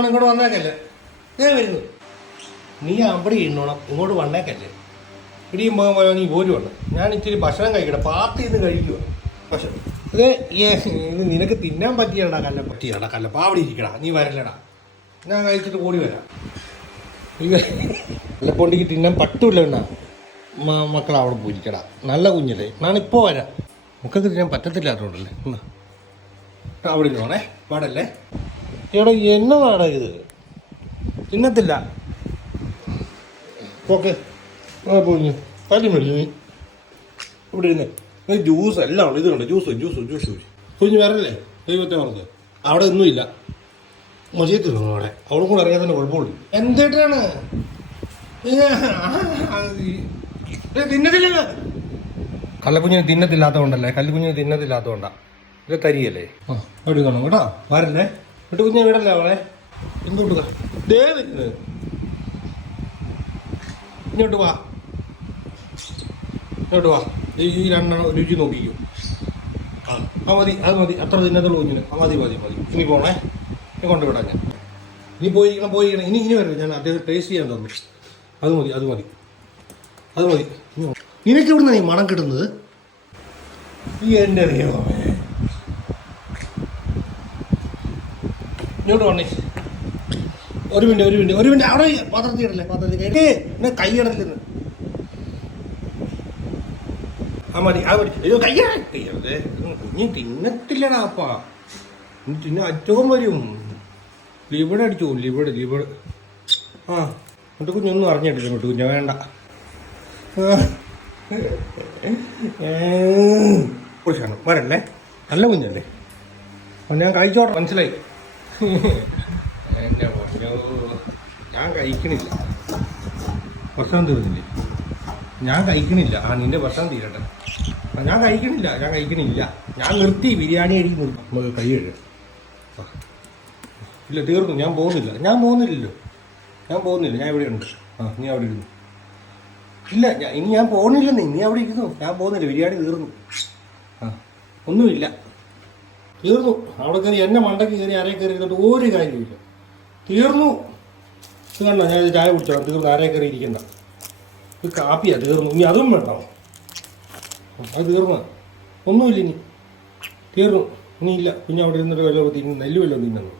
ഇന്നോണം ഇങ്ങോട്ട് വന്നേക്കല്ലേ, ഞാൻ വരുന്നു. നീ അവിടെ ഇരുന്നോണം, ഇങ്ങോട്ട് വന്നേക്കല്ലേ. ഇടിയും പോകാൻ നീ പോരുവാണ്. ഞാൻ ഇച്ചിരി ഭക്ഷണം കഴിക്കട്ടെ, പാർട്ടി ഇന്ന് കഴിക്കുക. പക്ഷെ ഇത് നിനക്ക് തിന്നാൻ പറ്റിയടാ കല്ലപ്പ അവിടെ ഇരിക്കടാ, നീ വരല്ലടാ. ഞാൻ കഴിച്ചിട്ട് കൂടി വരാം. കല്ലപ്പൊണ്ടിക്ക് തിന്നാൻ പറ്റൂല എന്നാ മക്കൾ അവിടെ പോയിരിക്കടാ. നല്ല കുഞ്ഞല്ലേ, ഞാനിപ്പോൾ വരാം. മക്കൾക്ക് തിന്നാൻ പറ്റത്തില്ലാത്തതുകൊണ്ടല്ലേ. അവിടെ ഇരുന്നോണേ, പാടല്ലേ. എടാ എന്നതാടാ ഇത്, തിന്നത്തില്ല. ഓക്കെ പോഞ്ഞു കാര്യം മേടിച്ചു. നീ ഇവിടെ ഇരുന്നേ. ജ്യൂസ് എല്ലാം ഉണ്ട്, ഇത് കണ്ടോ, ജ്യൂസ് കുഞ്ഞ് വരല്ലേ. ദൈവത്തെ ഓർത്ത് അവിടെ ഒന്നുമില്ല. മൊജീത്തില്ല അവിടെ, അവിടെ കൂടെ അറിയാൻ തന്നെ കുഴപ്പമുള്ളൂ. എന്തേട്ടാണ് തിന്നത്തില്ല. കല്ലക്കുഞ്ഞിന് തിന്നത്തില്ലാത്തതുകൊണ്ടല്ലേ, കല്ലുകുഞ്ഞിന് തിന്നത്തില്ലാത്തതുകൊണ്ടാ. ഇത് കരിയല്ലേ. ആ അവിടെ കാണും കേട്ടോ, വരല്ലേ. എന്നിട്ട് കുഞ്ഞെ വിടല്ലേ അവളെ. എന്തുകൊണ്ട് ദേ വരുന്നത്, ഇങ്ങോട്ട് വാ, ഇങ്ങോട്ട് വാ. ഈ രണ്ടെണ്ണം രുചി നോക്കിക്കോ. ആ മതി, അത് മതി, അത്ര തിന്നത്തുള്ളൂ കുഞ്ഞിന്. മതി. ഇനി പോണേ, ഇനി കൊണ്ടുവിടാം ഞാൻ. ഇനി പോയിരിക്കണം. ഇനി വരും, ഞാൻ അദ്ദേഹം ടേസ്റ്റ് ചെയ്യാൻ തന്നു. അത് മതി. നിനക്ക് ഇവിടുന്ന് നീ മണം കിട്ടുന്നത്. ഈ എൻ്റെ ദൈവമേ, ഇങ്ങോട്ട് വന്നേ. ഒരു മിനിറ്റ് അവിടെ പാത്രത്തിൽ ഇടല്ലേ, പാത്രത്തിൽ കൈ ഇടല്ലെന്ന്. മതി. അയ്യോ കയ്യേ, കുഞ്ഞ് തിന്നത്തില്ലടാ അപ്പാ. തിന്ന അറ്റവും വരും. ലിവഡ് അടിച്ചു, ലിവഡ്. ആ എന്നിട്ട് കുഞ്ഞൊന്നും അറിഞ്ഞിട്ടില്ല. എന്നിട്ട് കുഞ്ഞ വേണ്ട. കുറിച്ചാണ് വരല്ലേ, നല്ല കുഞ്ഞല്ലേ. ഞാൻ കഴിച്ചോട്ടെ, മനസ്സിലായി. എൻ്റെ പറഞ്ഞോ, ഞാൻ കഴിക്കണില്ല. ഭക്ഷണം തീർന്നില്ലേ? ഞാൻ കഴിക്കണില്ല. നിന്റെ ഭക്ഷണം തീരട്ടെ. ഞാൻ കഴിക്കണില്ല. ഞാൻ നിർത്തി, ബിരിയാണി അടിക്ക് നിർത്തി. നമുക്ക് കൈ കഴുകാം. ഇല്ല, തീർന്നു. ഞാൻ പോകുന്നില്ലല്ലോ. ഞാൻ ഇവിടെ ഉണ്ട്. നീ അവിടെ ഇരുന്നു. ഇല്ല, ഇനി ഞാൻ പോകുന്നില്ലെന്നേ. നീ അവിടെ ഇരുന്നു. ഞാൻ പോകുന്നില്ല, ബിരിയാണി തീർന്നു. ഒന്നുമില്ല, തീർന്നു. അവിടെ കയറി എന്നെ മണ്ടയ്ക്ക് കയറി അരയെ കയറി ഇരുന്നിട്ട് ഒരു കാര്യമില്ല. തീർന്നു. ഇത് കണ്ടോ, ഞാൻ ചായ കുടിച്ചോളാം. തീർന്നു. അരയെ കയറി ഇരിക്കണ്ട. ഇത് കാപ്പിയാ, തീർന്നു. ഇനി അതും വേണ്ടോ? അത് തീർന്നു. ഒന്നുമില്ല, ഇനി തീർന്നു. ഇനിയില്ല. പിന്നെ അവിടെ ഇരുന്നിട്ട് വല്ലതും നെല്ല് വല്ലതും തിന്നു.